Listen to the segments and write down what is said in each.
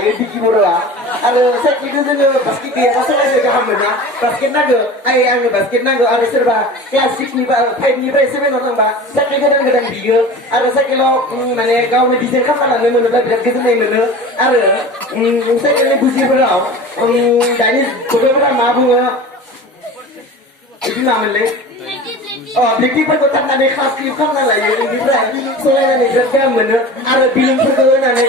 लायो डिकि बर'आ आरो साइकेलखौ जोङो बास्केट गैयाबा सालायनो गाहाम मोना बास्केट नांगौ आंनो बास्केट नांगौ आरो सोरबा क्लास 6 5निफ्राय 7आव थांबा साइकेल गोदान गोदान बियो आरो साइकेलाव माने गावनो डिजाइन खालामनानै मोनोब्ला बिराद गोजोननाय मोनो आरो साइकेलनि बुजिफोराव दानि गथ'फोरा मा बुङो बिदि मामोनलै ब्लेकटिफोरखौ थांनानै क्लास क्लिप खालामना लायो बेनिफ्राय सलायनानै बिराद गाहाम मोनो आरो बिलुनफोरखौ होनानै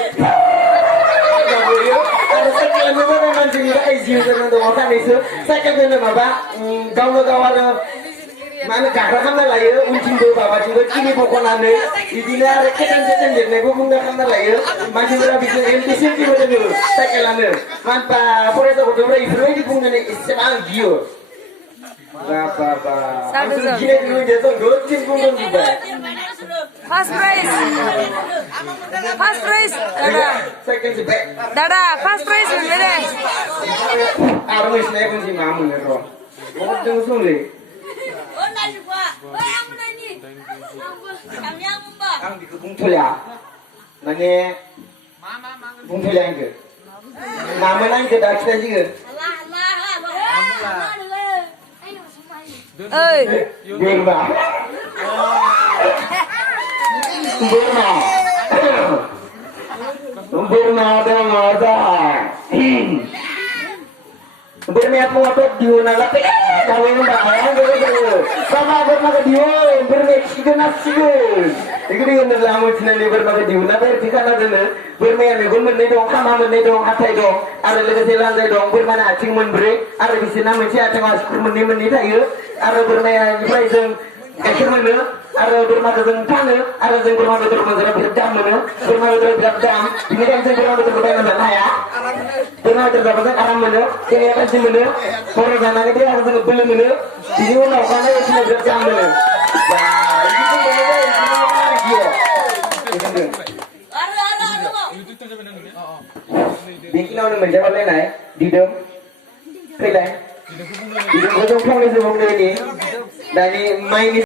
आरो साइकेलानो जाबाय मानसिनि थाखाय जिउ जाना दङ सानैसो साइकेलखौनो माबा गावनो गाव आरो मा होनो गाग्रा खालामना लायो उनथिंबो माबाथिंबो किनि बख'नानै बिदिनो आरो केटेन केटेन लिरनायबो बुंना खालामना लायो मानसिफोरा बिदिनो एमटि सेमटिबो दोङो साइकेलानो मानफा फरायसा गथ'फोरा बेफोरबायदि बुंनानै एसेबां गियो First prize. First prize. Dada, first prize bener. Aku mesti naik kunci mamu nih roh. Mau tunggu sore. Oh nasi gua. Oh yang nani. Yang apa? Ang di kebun tulia. Nanya. Kebun tulia yang ke. Mama nanya ke dah kita juga. Burma. Burma. Burma ada masa. Berniat mau apa diuna tapi kawin bahaya gitu. Sama Burma ke diun, berniat sigenas sigen. Itu dia nelayan macam ni Burma ke diuna berarti kan ada ni. Burma yang gun menai dong, kama menai dong, hatai dong. Ada lagi jalan saya dong. Burma nak acing menberi. Ada di sini macam acing askur menai tak ya. Ada Burma yang pricing akhir mana. Ada Burma ke sana. Ada yang Burma betul betul berdam mana. Burma betul berdam. Ini kan yang Burma betul betul mana ya. Burma betul betul aram mana. Ini apa sih mana. Orang sana ni dia harus belum mana. Ini orang mana yang sudah berdam mana. Wah, ini tu mana dia. Ini dia. Bikin orang menjawab lain ay, didem, kailan, didem ko yung pang nasa mong nini, dani may